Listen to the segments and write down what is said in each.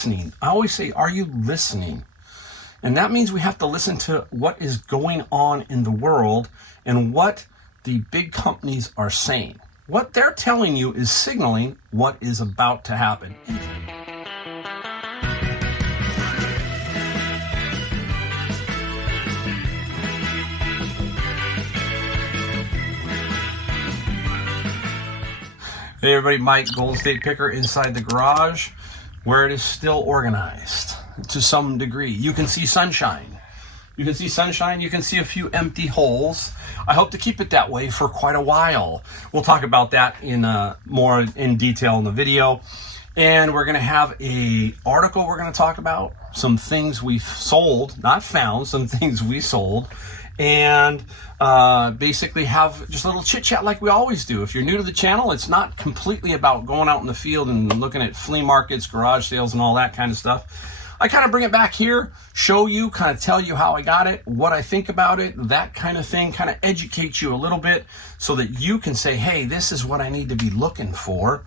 listening. I always say, are you listening? And that means we have to listen to what is going on in the world and what the big companies are saying. What they're telling you is signaling what is about to happen. Hey everybody, Mike, Golden State Picker inside the garage where it is still organized to some degree. You can see sunshine. You can see sunshine. You can see a few empty holes. I hope to keep it that way for quite a while. We'll talk about that in more in detail in the video. And we're going to have a article we're going to talk about, some things we've sold, not found, some things we sold, and basically have just a little chit chat like we always do. If you're new to the channel, it's not completely about going out in the field and looking at flea markets, garage sales, and all that kind of stuff. I kind of bring it back here, show you, kind of tell you how I got it, what I think about it, that kind of thing, kind of educate you a little bit so that you can say, hey, this is what I need to be looking for.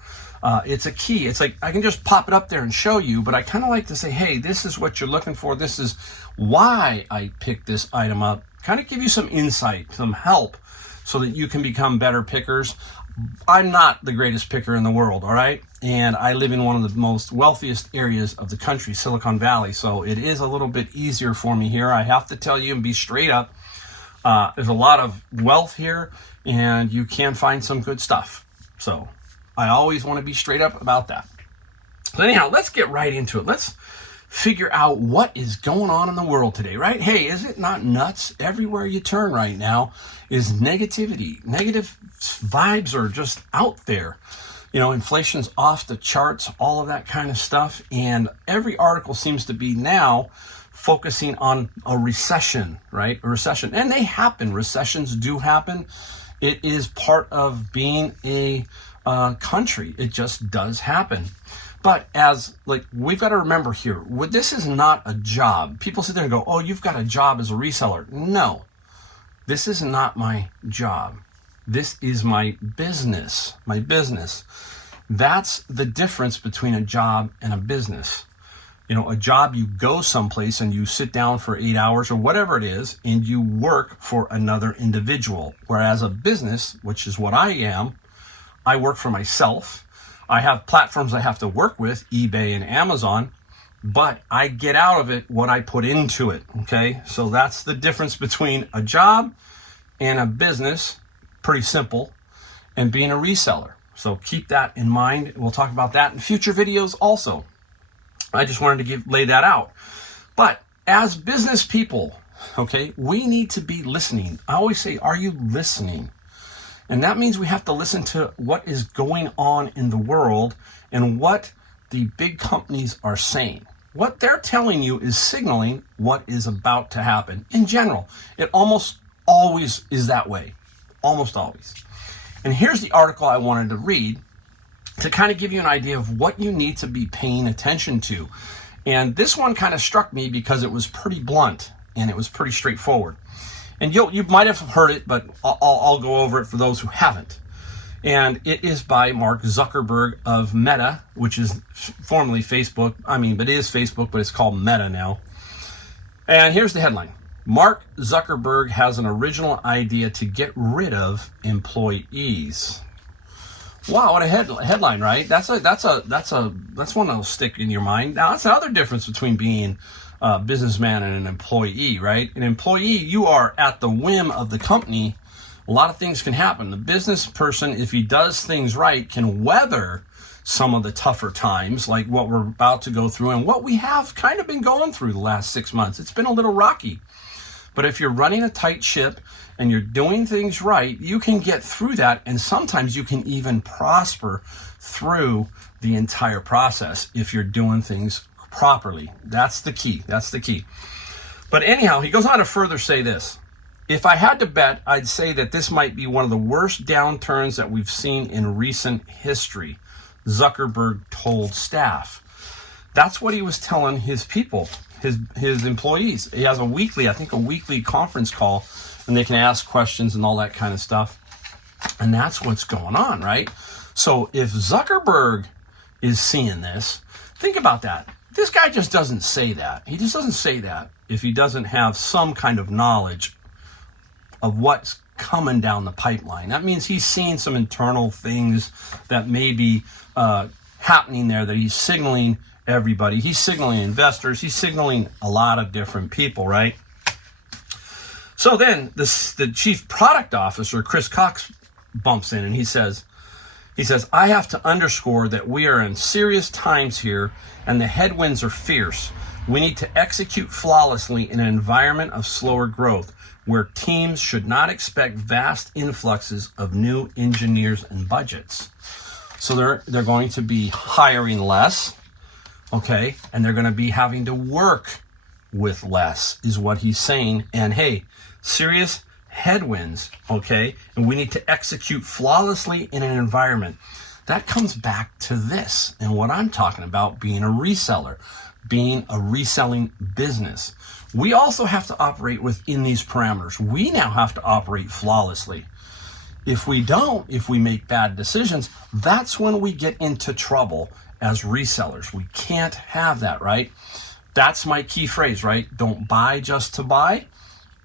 It's a key. It's like I can just pop it up there and show you, but I kind of like to say, hey, this is what you're looking for. This is why I picked this item up. Kind of give you some insight, some help so that you can become better pickers. I'm not the greatest picker in the world, all right? And I live in one of the most wealthiest areas of the country, Silicon Valley. So it is a little bit easier for me here. I have to tell you and be straight up. There's a lot of wealth here and you can find some good stuff. So I always want to be straight up about that. So anyhow, let's get right into it. Let's figure out what is going on in the world today, right? Hey, is it not nuts? Everywhere you turn right now is negativity. Negative vibes are just out there. You know, inflation's off the charts, all of that kind of stuff. And every article seems to be now focusing on a recession, right? A recession. And they happen. Recessions do happen. It is part of being a country. It just does happen. But we've got to remember here, this is not a job. People sit there and go, oh, you've got a job as a reseller. No, this is not my job. This is my business, That's the difference between a job and a business. You know, a job, you go someplace and you sit down for 8 hours or whatever it is, and you work for another individual. Whereas a business, which is what I am, I work for myself. I have platforms I have to work with, eBay and Amazon, but I get out of it what I put into it, okay? So that's the difference between a job and a business, pretty simple, and being a reseller. So keep that in mind. We'll talk about that in future videos also. I just wanted to lay that out. But as business people, okay, we need to be listening. I always say, are you listening? And that means we have to listen to what is going on in the world and what the big companies are saying. What they're telling you is signaling what is about to happen. In general, it almost always is that way. Almost always. And here's the article I wanted to read to kind of give you an idea of what you need to be paying attention to. And this one kind of struck me because it was pretty blunt and it was pretty straightforward. And you might have heard it, but I'll go over it for those who haven't. And it is by Mark Zuckerberg of Meta, which is formerly Facebook. It is Facebook, but it's called Meta now. And here's the headline. Mark Zuckerberg has an original idea to get rid of employees. Wow, what a headline, right? That's one that'll stick in your mind. Now, that's another difference between being a businessman and an employee, right? An employee, you are at the whim of the company. A lot of things can happen. The business person, if he does things right, can weather some of the tougher times like what we're about to go through and what we have kind of been going through the last 6 months. It's been a little rocky. But if you're running a tight ship and you're doing things right, you can get through that. And sometimes you can even prosper through the entire process if you're doing things properly. That's the key. But anyhow, he goes on to further say this. If I had to bet, I'd say that this might be one of the worst downturns that we've seen in recent history, Zuckerberg told staff. That's what he was telling his people, his employees. He has a weekly conference call, and they can ask questions and all that kind of stuff. And that's what's going on, right? So if Zuckerberg is seeing this, think about that. this guy just doesn't say that. He just doesn't say that if he doesn't have some kind of knowledge of what's coming down the pipeline. That means he's seeing some internal things that may be happening there, that he's signaling everybody. He's signaling investors. He's signaling a lot of different people, right? So then the chief product officer, Chris Cox, bumps in and he says, I have to underscore that we are in serious times here and the headwinds are fierce. We need to execute flawlessly in an environment of slower growth where teams should not expect vast influxes of new engineers and budgets. So they're going to be hiring less, okay? And they're going to be having to work with less is what he's saying. And hey, serious headwinds, okay? And we need to execute flawlessly in an environment. That comes back to this and what I'm talking about, being a reseller, being a reselling business. We also have to operate within these parameters. We now have to operate flawlessly. If we don't, if we make bad decisions, that's when we get into trouble as resellers. We can't have that, right? That's my key phrase, right? Don't buy just to buy.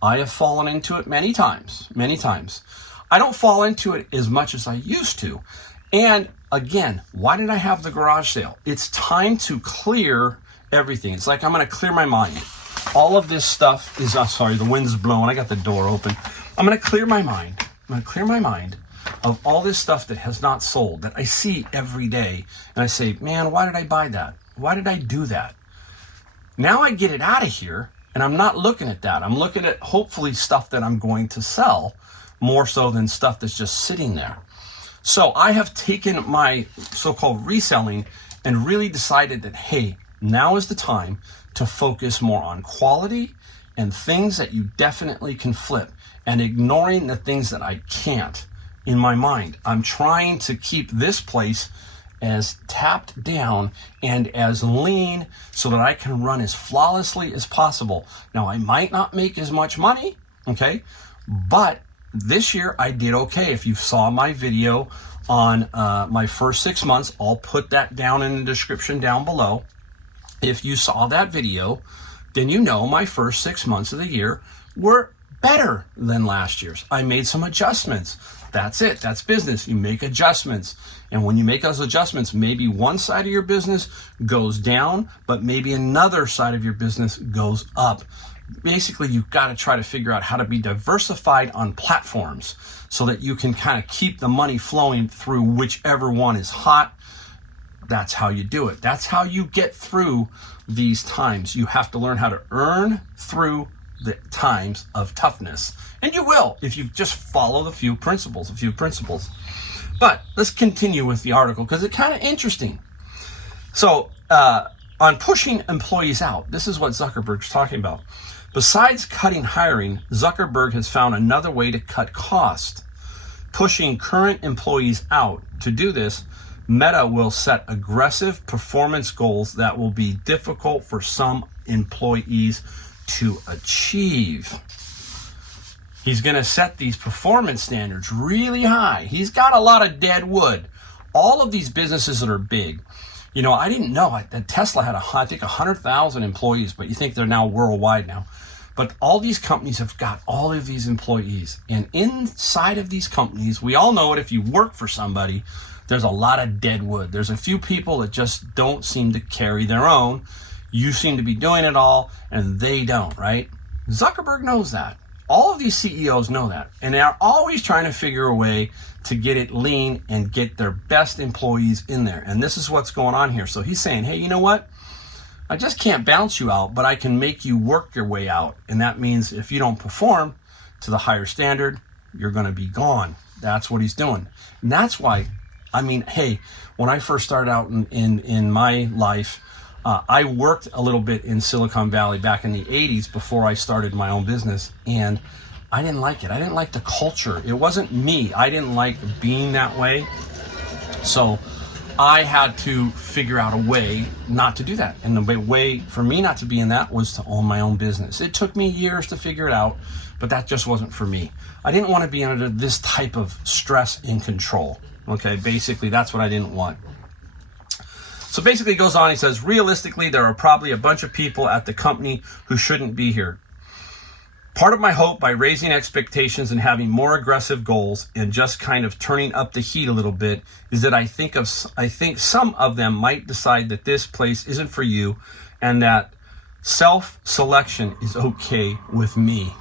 I have fallen into it many times. I don't fall into it as much as I used to. And again, why did I have the garage sale? It's time to clear everything. It's like I'm going to clear my mind. All of this stuff is, sorry, the wind's blowing. I got the door open. I'm going to clear my mind. I'm going to clear my mind of all this stuff that has not sold, that I see every day. And I say, man, why did I buy that? Why did I do that? Now I get it out of here. And I'm not looking at that. I'm looking at hopefully stuff that I'm going to sell more so than stuff that's just sitting there. So I have taken my so-called reselling and really decided that, hey, now is the time to focus more on quality and things that you definitely can flip and ignoring the things that I can't in my mind. I'm trying to keep this place as tapped down and as lean so that I can run as flawlessly as possible. Now, I might not make as much money, okay? But this year I did okay. If you saw my video on my first 6 months, I'll put that down in the description down below. If you saw that video, then you know my first 6 months of the year were better than last year's. I made some adjustments. That's it. That's business. You make adjustments. And when you make those adjustments, maybe one side of your business goes down, but maybe another side of your business goes up. Basically, you've got to try to figure out how to be diversified on platforms so that you can kind of keep the money flowing through whichever one is hot. That's how you do it. That's how you get through these times. You have to learn how to earn through the times of toughness. And you will if you just follow the few principles. But let's continue with the article because it's kind of interesting. So on pushing employees out, this is what Zuckerberg's talking about. Besides cutting hiring, Zuckerberg has found another way to cut cost. Pushing current employees out. To do this, Meta will set aggressive performance goals that will be difficult for some employees to achieve. He's going to set these performance standards really high. He's got a lot of dead wood. All of these businesses that are big. You know, I didn't know that Tesla had, I think, 100,000 employees, but you think they're now worldwide now. But all these companies have got all of these employees. And inside of these companies, we all know it, if you work for somebody, there's a lot of dead wood. There's a few people that just don't seem to carry their own. You seem to be doing it all, and they don't, right? Zuckerberg knows that. All of these CEOs know that, and they're always trying to figure a way to get it lean and get their best employees in there. And this is what's going on here. So he's saying, hey, you know what? I just can't bounce you out, but I can make you work your way out. And that means if you don't perform to the higher standard, you're going to be gone. That's what he's doing. And that's why, I mean, hey, when I first started out in my life, I worked a little bit in Silicon Valley back in the 80s before I started my own business, and I didn't like it. I didn't like the culture. It wasn't me. I didn't like being that way. So I had to figure out a way not to do that. And the way for me not to be in that was to own my own business. It took me years to figure it out, but that just wasn't for me. I didn't want to be under this type of stress and control. Okay, basically that's what I didn't want. So basically he goes on, he says, realistically, there are probably a bunch of people at the company who shouldn't be here. Part of my hope by raising expectations and having more aggressive goals and just kind of turning up the heat a little bit is that I think some of them might decide that this place isn't for you and that self-selection is okay with me.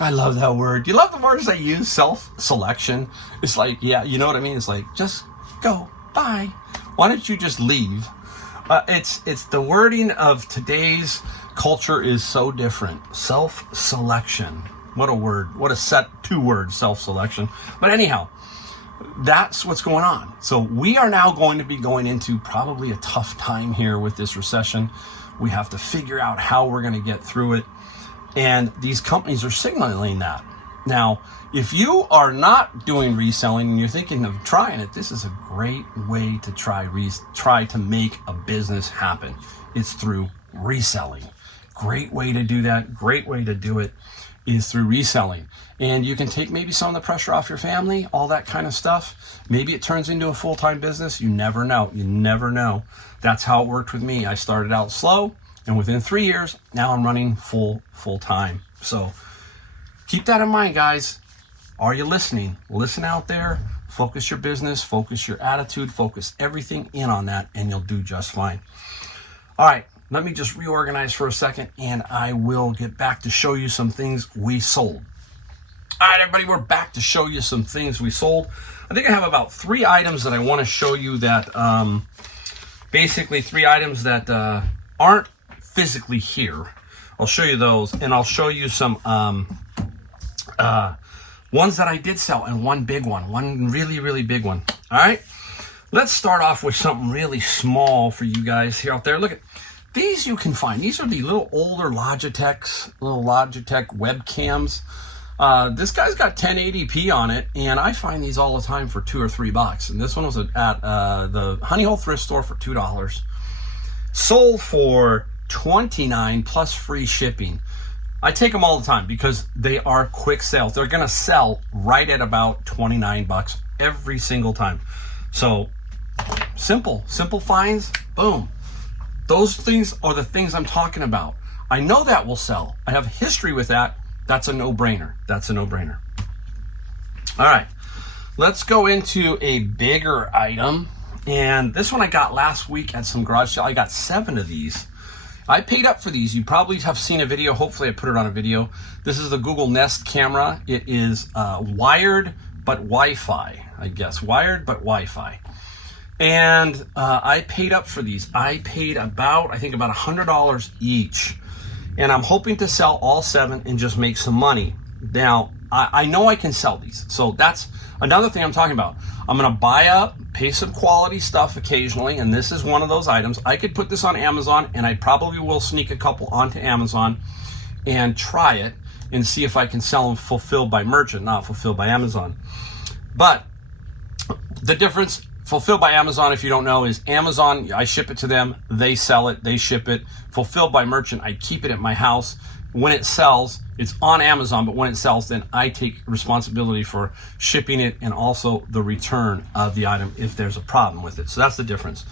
I love that word. Do you love the words I use? Self-selection. It's like, yeah, you know what I mean? It's like, just go, bye. Why don't you just leave? It's the wording of today's culture is so different. Self-selection. What a word. What a set, 2 words, self-selection. But anyhow, that's what's going on. So we are now going to be going into probably a tough time here with this recession. We have to figure out how we're going to get through it. And these companies are signaling that. Now, if you are not doing reselling and you're thinking of trying it, this is a great way to try to make a business happen. It's through reselling. Great way to do that. Great way to do it is through reselling. And you can take maybe some of the pressure off your family, all that kind of stuff. Maybe it turns into a full-time business. You never know. You never know. That's how it worked with me. I started out slow, and within 3 years, now I'm running full-time. So keep that in mind, guys. Are you listening? Listen out there. Focus your business, focus your attitude, focus everything in on that, and you'll do just fine. All right, let me just reorganize for a second, and I will get back to show you some things we sold. All right, everybody, we're back to show you some things we sold. I think I have about 3 items that I want to show you that, basically 3 items that aren't physically here. I'll show you those, and I'll show you some ones that I did sell, and one big one really, really big one. All right, let's start off with something really small for you guys here out there. Look at these. You can find these are the little older Logitech webcams. This guy's got 1080p on it, and I find these all the time for $2 or $3. And this one was at the Honey Hole thrift store for $2. Sold for $29 plus free shipping. I take them all the time because they are quick sales. They're going to sell right at about $29 every single time. So simple finds, boom. Those things are the things I'm talking about. I know that will sell. I have history with that. That's a no-brainer. That's a no-brainer. All right, let's go into a bigger item. And this one I got last week at some garage sale. I got 7 of these. I paid up for these. You probably have seen a video. Hopefully I put it on a video. This is the Google Nest camera. It is wired but Wi-Fi, I guess. Wired but Wi-Fi. And I paid up for these. I paid about $100 each. And I'm hoping to sell all 7 and just make some money. Now, I know I can sell these. So that's another thing I'm talking about. I'm going to buy up, pay some quality stuff occasionally, and this is one of those items. I could put this on Amazon, and I probably will sneak a couple onto Amazon and try it and see if I can sell them fulfilled by merchant, not fulfilled by Amazon. But the difference, fulfilled by Amazon, if you don't know, is Amazon, I ship it to them, they sell it, they ship it. Fulfilled by merchant, I keep it at my house. When it sells, it's on Amazon, but when it sells, then I take responsibility for shipping it and also the return of the item if there's a problem with it. So that's the difference.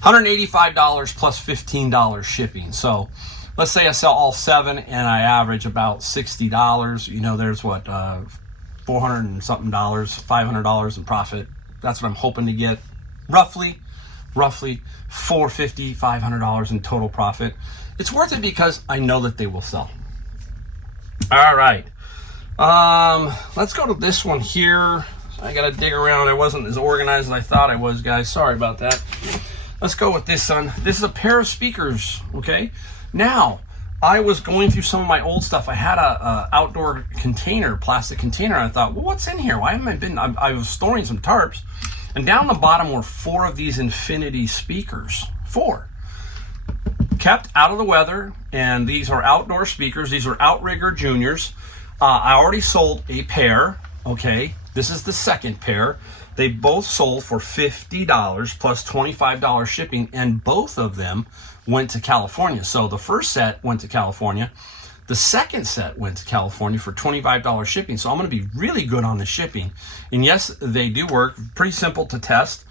$185 plus $15 shipping. So let's say I sell all 7 and I average about $60. You know, there's what, $400 and something, $500 in profit. That's what I'm hoping to get. Roughly $450, $500 in total profit. It's worth it because I know that they will sell. All right. Let's go to this one here. I got to dig around. I wasn't as organized as I thought I was, guys. Sorry about that. Let's go with this one. This is a pair of speakers, okay? Now, I was going through some of my old stuff. I had a outdoor container, plastic container. And I thought, well, what's in here? Why haven't I been? I was storing some tarps. And down the bottom were 4 of these Infinity speakers. 4. Kept out of the weather, and these are outdoor speakers. These are Outrigger Juniors. I already sold a pair, okay? This is the second pair. They both sold for $50 plus $25 shipping, and both of them went to California. So the first set went to California. The second set went to California for $25 shipping. So I'm going to be really good on the shipping. And yes, they do work. Pretty simple to test.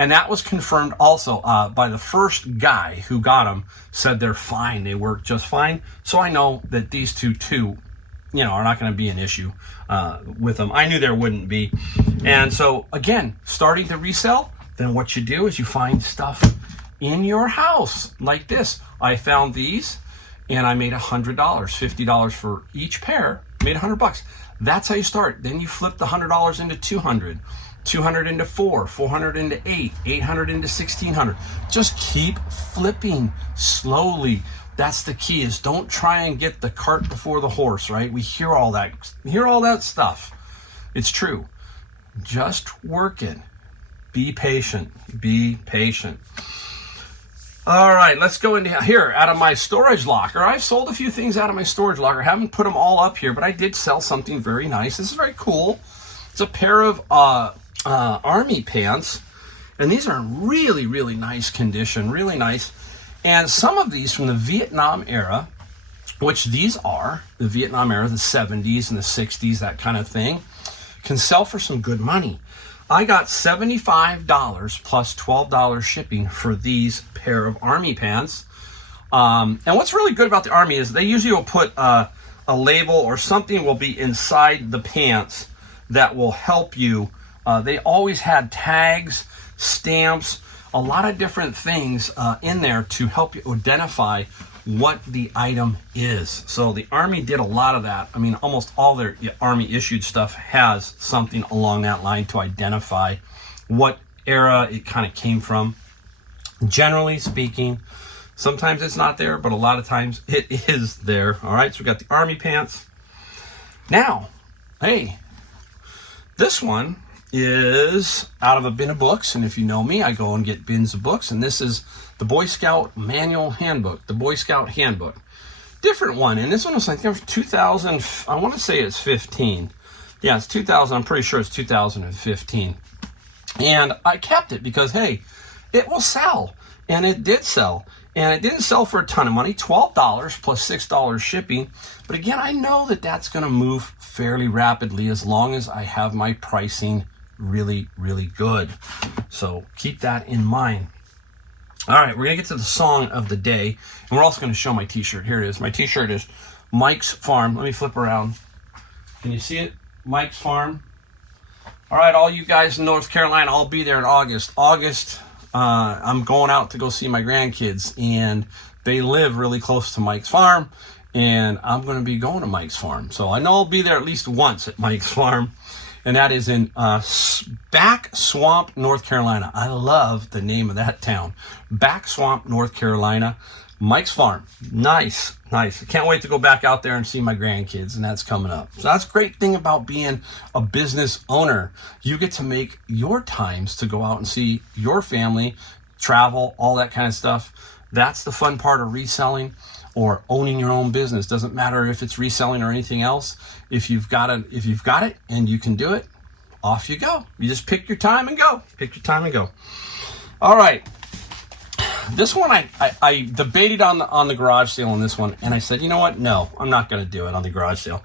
And that was confirmed also by the first guy who got them, said they're fine. They work just fine. So I know that these two too, you know, are not going to be an issue with them. I knew there wouldn't be. And so again, starting to resell, then what you do is you find stuff in your house like this. I found these and I made $100, $50 for each pair, made $100. That's how you start. Then you flip the $100 into 200, 200 into 4, 400 into 8, 800 into 1600. Just keep flipping slowly. That's the key, is don't try and get the cart before the horse, right? We hear all that stuff. It's true. Just work it. Be patient. Be patient. All right, let's go into here out of my storage locker. I've sold a few things out of my storage locker. I haven't put them all up here, but I did sell something very nice. This is very cool. It's a pair of army pants, and these are in really, really nice condition, really nice. And some of these from the Vietnam era, which these are, the Vietnam era, the 70s and the 60s, that kind of thing, can sell for some good money. I got $75 plus $12 shipping for these pair of army pants. And what's really good about the army is they usually will put a label or something will be inside the pants that will help you. They always had tags, stamps, a lot of different things in there to help you identify what the item is. So the Army did a lot of that. I mean, almost all their Army issued stuff has something along that line to identify what era it kind of came from. Generally speaking, sometimes it's not there, but a lot of times it is there. All right, so we got the Army pants. Now, hey, this one is out of a bin of books, and if you know me, I go and get bins of books, and this is the Boy Scout Manual Handbook, the Boy Scout Handbook. Different one, and this one was, I think, 2000, I want to say it's 15. Yeah, it's 2000, I'm pretty sure it's 2015. And I kept it because, hey, it will sell, and it did sell. And it didn't sell for a ton of money, $12 plus $6 shipping. But again, I know that that's going to move fairly rapidly as long as I have my pricing really, really good. So keep that in mind. All right, we're going to get to the song of the day. And we're also going to show my t-shirt. Here it is. My t-shirt is Mike's Farm. Let me flip around. Can you see it? Mike's Farm. All right, all you guys in North Carolina, I'll be there in August. I'm going out to go see my grandkids, and they live really close to Mike's Farm, and I'm going to be going to Mike's Farm. So I know I'll be there at least once at Mike's Farm, and that is in Back Swamp, North Carolina. I love the name of that town. Back Swamp, North Carolina. Mike's Farm. Nice, nice. I can't wait to go back out there and see my grandkids, and that's coming up. So that's a great thing about being a business owner. You get to make your times to go out and see your family, travel, all that kind of stuff. That's the fun part of reselling or owning your own business. Doesn't matter if it's reselling or anything else. If you've got it and you can do it, off you go. You just pick your time and go. Pick your time and go. All right. This one, I debated on the garage sale on this one, and I said, you know what? No, I'm not going to do it on the garage sale.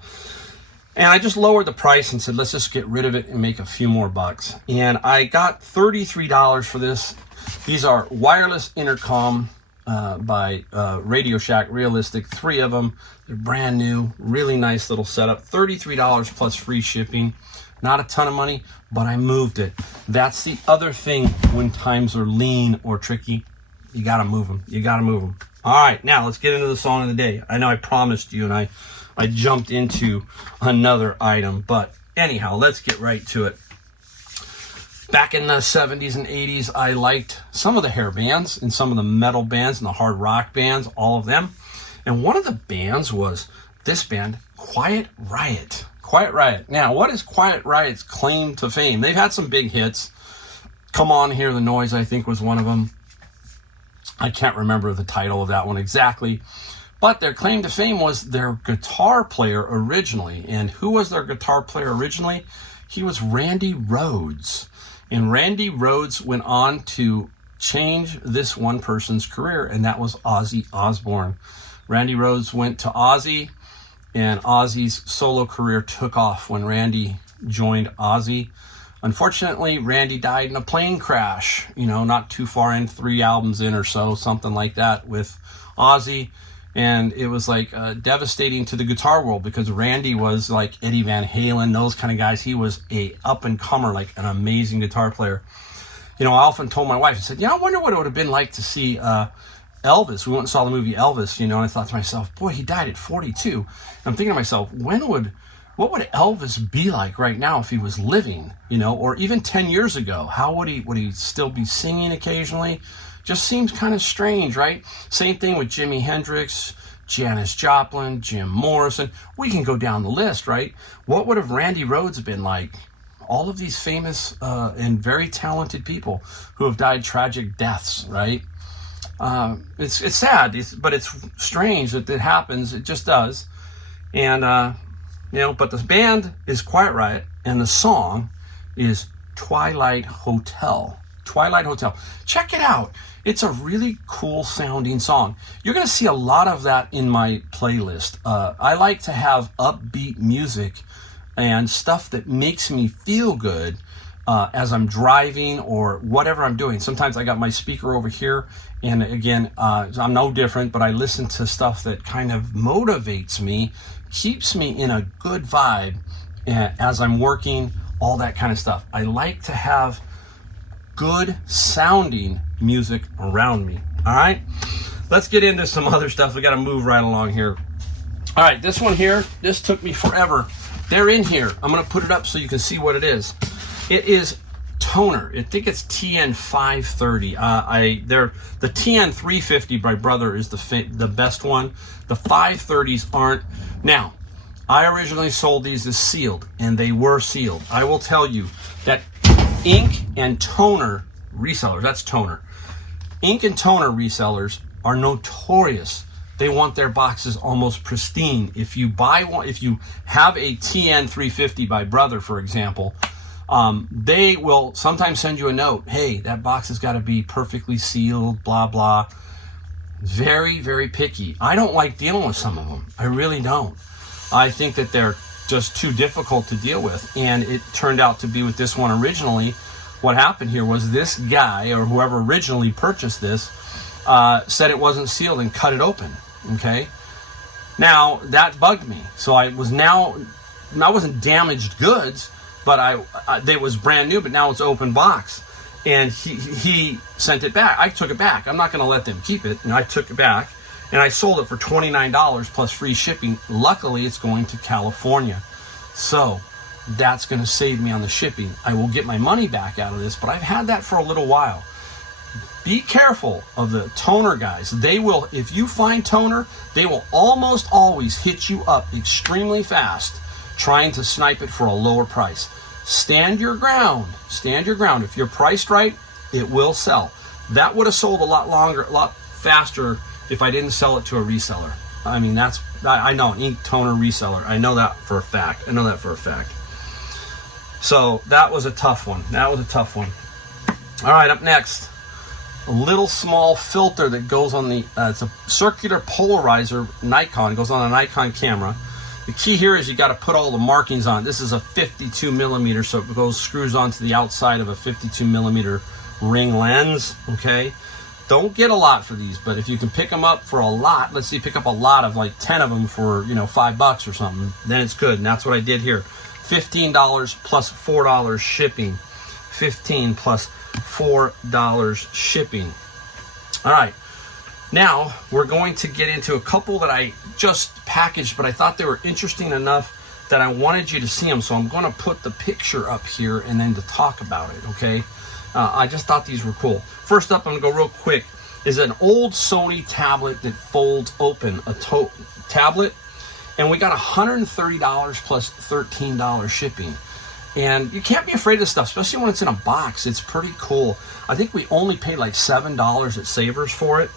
And I just lowered the price and said, let's just get rid of it and make a few more bucks. And I got $33 for this. These are wireless intercom by Radio Shack Realistic, 3 of them. They're brand new, really nice little setup. $33 plus free shipping. Not a ton of money, but I moved it. That's the other thing when times are lean or tricky. You got to move them. You got to move them. All right, now let's get into the song of the day. I know I promised you, and I jumped into another item, but anyhow, let's get right to it. Back in the 70s and 80s, I liked some of the hair bands and some of the metal bands and the hard rock bands, all of them. And one of the bands was this band, Quiet Riot. Quiet Riot. Now, what is Quiet Riot's claim to fame? They've had some big hits. Come On, Hear the Noise, I think, was one of them. I can't remember the title of that one exactly. But their claim to fame was their guitar player originally. And who was their guitar player originally? He was Randy Rhoads. And Randy Rhoads went on to change this one person's career, and that was Ozzy Osbourne. Randy Rhoads went to Ozzy, and Ozzy's solo career took off when Randy joined Ozzy. Unfortunately, Randy died in a plane crash, you know, not too far in, 3 albums in or so, something like that with Ozzy. And it was like devastating to the guitar world, because Randy was like Eddie Van Halen, those kind of guys. He was a up-and-comer, like an amazing guitar player. You know, I often told my wife, I said, I wonder what it would have been like to see Elvis. We went and saw the movie Elvis, you know, and I thought to myself, boy, he died at 42. And I'm thinking to myself, what would Elvis be like right now if he was living, you know, or even 10 years ago? How would he still be singing occasionally? Just seems kind of strange, right? Same thing with Jimi Hendrix, Janis Joplin, Jim Morrison. We can go down the list, right? What would have Randy Rhoads been like? All of these famous and very talented people who have died tragic deaths, right? It's sad, but it's strange that it happens. It just does. And, you know, but the band is Quiet Riot, and the song is Twilight Hotel. Twilight Hotel. Check it out. It's a really cool sounding song. You're going to see a lot of that in my playlist. I like to have upbeat music and stuff that makes me feel good as I'm driving or whatever I'm doing. Sometimes I got my speaker over here, and again, I'm no different, but I listen to stuff that kind of motivates me, keeps me in a good vibe as I'm working, all that kind of stuff. I like to have good sounding music around me. All right, let's get into some other stuff. We got to move right along here. All right, this one here, this took me forever. They're in here. I'm going to put it up so you can see what it is. It is toner. I think it's TN 530. The TN 350 by brother is the best one. The 530s aren't. Now, I originally sold these as sealed, and they were sealed. I will tell you that ink and toner resellers, that's toner. Ink and toner resellers are notorious. They want their boxes almost pristine. If you buy one, if you have a TN 350 by brother, for example, they will sometimes send you a note. Hey, that box has got to be perfectly sealed, blah, blah. Very, very picky. I don't like dealing with some of them. I really don't. I think that they're just too difficult to deal with. And it turned out to be with this one originally. What happened here was this guy, or whoever originally purchased this, said it wasn't sealed and cut it open. Okay. Now that bugged me. So I wasn't damaged goods, but they was brand new, but now it's open box. And he sent it back. I took it back. I'm not going to let them keep it. And I took it back, and I sold it for $29 plus free shipping. Luckily, it's going to California. So that's going to save me on the shipping. I will get my money back out of this, but I've had that for a little while. Be careful of the toner guys. They will, if you find toner, they will almost always hit you up extremely fast, trying to snipe it for a lower price. Stand your ground. Stand your ground. If you're priced right, it will sell. That would have sold a lot longer, a lot faster if I didn't sell it to a reseller. I mean, I know an ink toner reseller. I know that for a fact. So that was a tough one. All right, up next. A little small filter that goes on the, it's a circular polarizer Nikon. It goes on a Nikon camera. The key here is you got to put all the markings on. This is a 52 millimeter, so it screws onto the outside of a 52 millimeter ring lens, okay? Don't get a lot for these, but if you can pick them up for a lot, let's say pick up a lot of like 10 of them for, $5 or something, then it's good. And that's what I did here. $15 plus $4 shipping. $15 plus $4 shipping. All right. Now we're going to get into a couple that I just packaged, but I thought they were interesting enough that I wanted you to see them. So I'm going to put the picture up here and then to talk about it. Okay. I just thought these were cool. First up, I'm going to go real quick, is an old Sony tablet that folds open, a tablet. And we got $130 plus $13 shipping. And you can't be afraid of this stuff, especially when it's in a box. It's pretty cool. I think we only paid like $7 at Savers for it.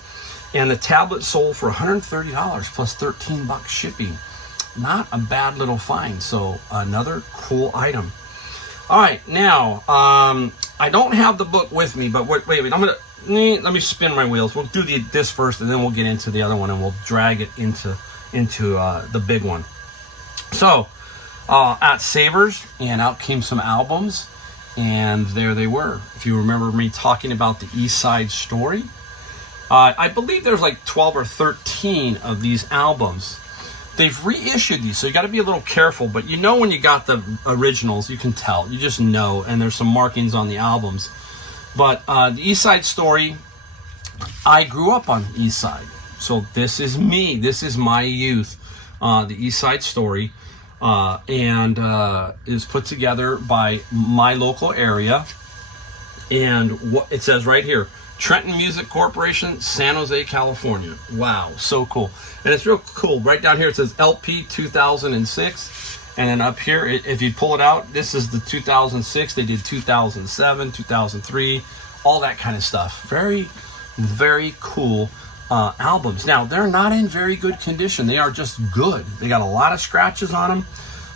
And the tablet sold for $130 plus $13 shipping. Not a bad little find. So another cool item. All right, now, I don't have the book with me, but wait, let me spin my wheels. We'll do this first, and then we'll get into the other one, and we'll drag it into the big one. So, at Savers, and out came some albums, And there they were. If you remember me talking about the East Side Story, I believe there's like 12 or 13 of these albums. They've reissued these, so you got to be a little careful. But you know when you got the originals, you can tell. You just know, and there's some markings on the albums. But the East Side Story, I grew up on East Side. So this is me. This is my youth. The East Side Story. And is put together by my local area. And what it says right here, Trenton Music Corporation, San Jose, California. Wow, so cool. And it's real cool. Right down here it says LP 2006. And then up here, if you pull it out, this is the 2006. They did 2007, 2003, all that kind of stuff. Very, very cool albums. Now, they're not in very good condition. They are just good. They got a lot of scratches on them,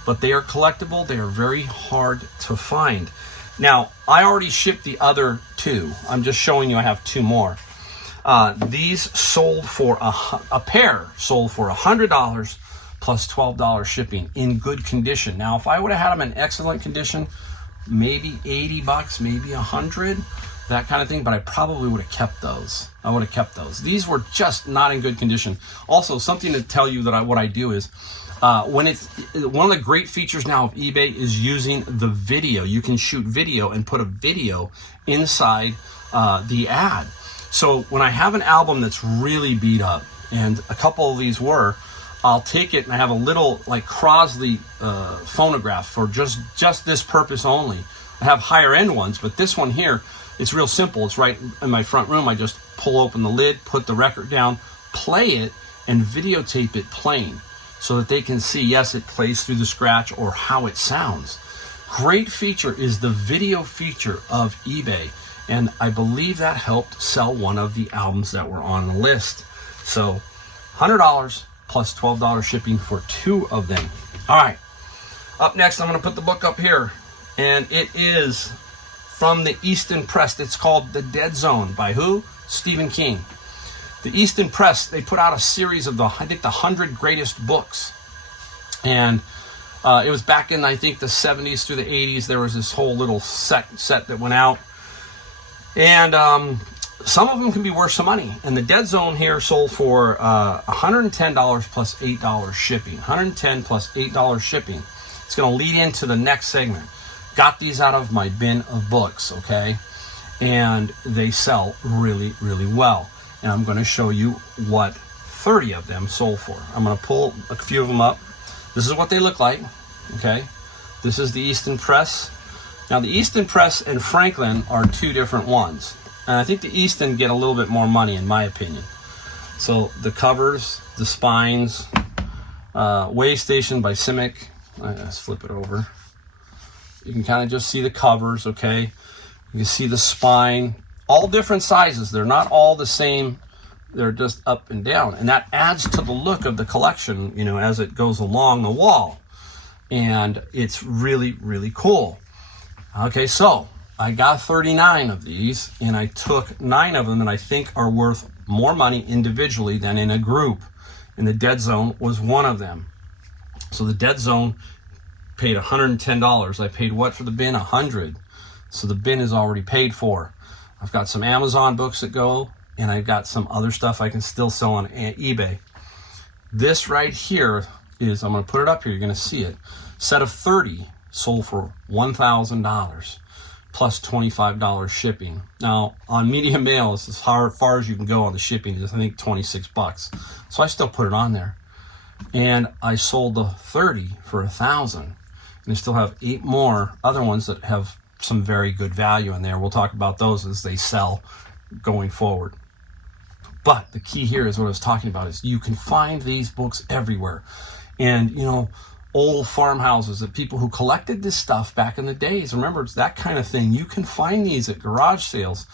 but they are collectible. They are very hard to find. Now, I already shipped the other two. I'm just showing you I have two more. These sold for a pair sold for $100 plus $12 shipping in good condition. Now, if I would have had them in excellent condition, maybe $80, maybe $100, that kind of thing, but I probably would have kept those. I would have kept those. These were just not in good condition. Also, something to tell you that what I do is, when it's one of the great features now of eBay is using the video. You can shoot video and put a video inside the ad. So when I have an album that's really beat up, and a couple of these were, I'll take it and I have a little like Crosley phonograph for just this purpose only. I have higher end ones, but this one here, it's real simple. It's right in my front room. I just pull open the lid, put the record down, play it, and videotape it playing so that they can see, yes, it plays through the scratch or how it sounds. Great feature is the video feature of eBay. And I believe that helped sell one of the albums that were on the list. So $100 plus $12 shipping for two of them. All right. Up next, I'm going to put the book up here. And it is from the Easton Press. It's called The Dead Zone. By who? Stephen King. The Easton Press, they put out a series of the 100 greatest books. And it was back in, I think, the 70s through the 80s. There was this whole little set that went out. And some of them can be worth some money. And the Dead Zone here sold for $110 plus $8 shipping. $110 plus $8 shipping. It's going to lead into the next segment. Got these out of my bin of books, okay? And they sell really, really well. And I'm going to show you what 30 of them sold for. I'm going to pull a few of them up. This is what they look like, okay? This is the Easton Press. Now, the Easton Press and Franklin are two different ones. And I think the Easton get a little bit more money, in my opinion. So the covers, the spines, Way Station by Simic. Let's flip it over. You can kind of just see the covers, okay? You can see the spine. All different sizes. They're not all the same. They're just up and down. And that adds to the look of the collection, you know, as it goes along the wall. And it's really, really cool. Okay, so I got 39 of these, and I took 9 of them that I think are worth more money individually than in a group. And the Dead Zone was one of them. So the Dead Zone paid $110. I paid what for the bin? $100. So the bin is already paid for. I've got some Amazon books that go, and I've got some other stuff I can still sell on eBay. This right here is, I'm going to put it up here, you're going to see it. Set of 30 sold for $1,000 plus $25 shipping. Now, on medium mail, it's as far as you can go on the shipping. It's, I think, $26. So I still put it on there. And I sold the 30 for $1,000. And I still have 8 more other ones that have some very good value in there. We'll talk about those as they sell going forward. But the key here is what I was talking about is you can find these books everywhere. And, you know, old farmhouses, that people who collected this stuff back in the days, remember, it's that kind of thing. You can find these at garage sales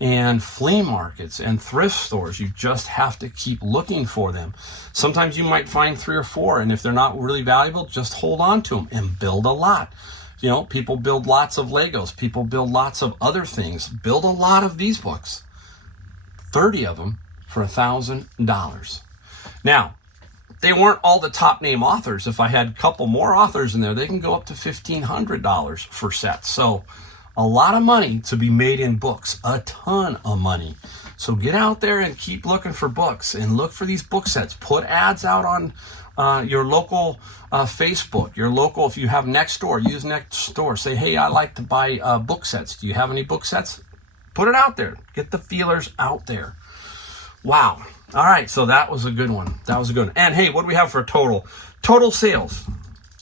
and flea markets and thrift stores. You just have to keep looking for them. Sometimes you might find 3 or 4, and if they're not really valuable, just hold on to them and build a lot. You know, people build lots of Legos. People build lots of other things. Build a lot of these books. 30 of them for $1,000. Now, they weren't all the top name authors. If I had a couple more authors in there, they can go up to $1,500 for sets. So a lot of money to be made in books, a ton of money. So get out there and keep looking for books and look for these book sets. Put ads out on your local Facebook, your local, if you have Nextdoor, use Nextdoor. Say, hey, I like to buy book sets. Do you have any book sets? Put it out there. Get the feelers out there. Wow. All right, so that was a good one. That was a good one. And hey, what do we have for a total? Total sales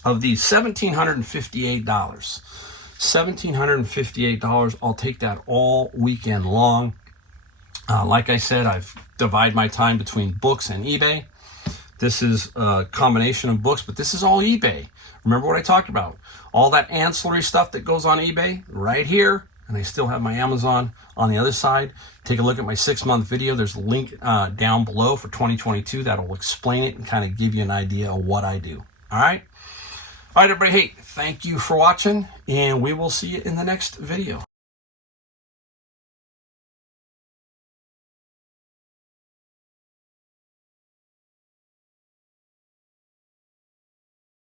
of these, $1,758. $1,758. I'll take that all weekend long. Like I said, I've divided my time between books and eBay. This is a combination of books, but this is all eBay. Remember what I talked about? All that ancillary stuff that goes on eBay right here. And I still have my Amazon on the other side. Take a look at my 6-month video. There's a link down below for 2022 that'll explain it and kind of give you an idea of what I do. All right? All right, everybody. Hey, thank you for watching, and we will see you in the next video.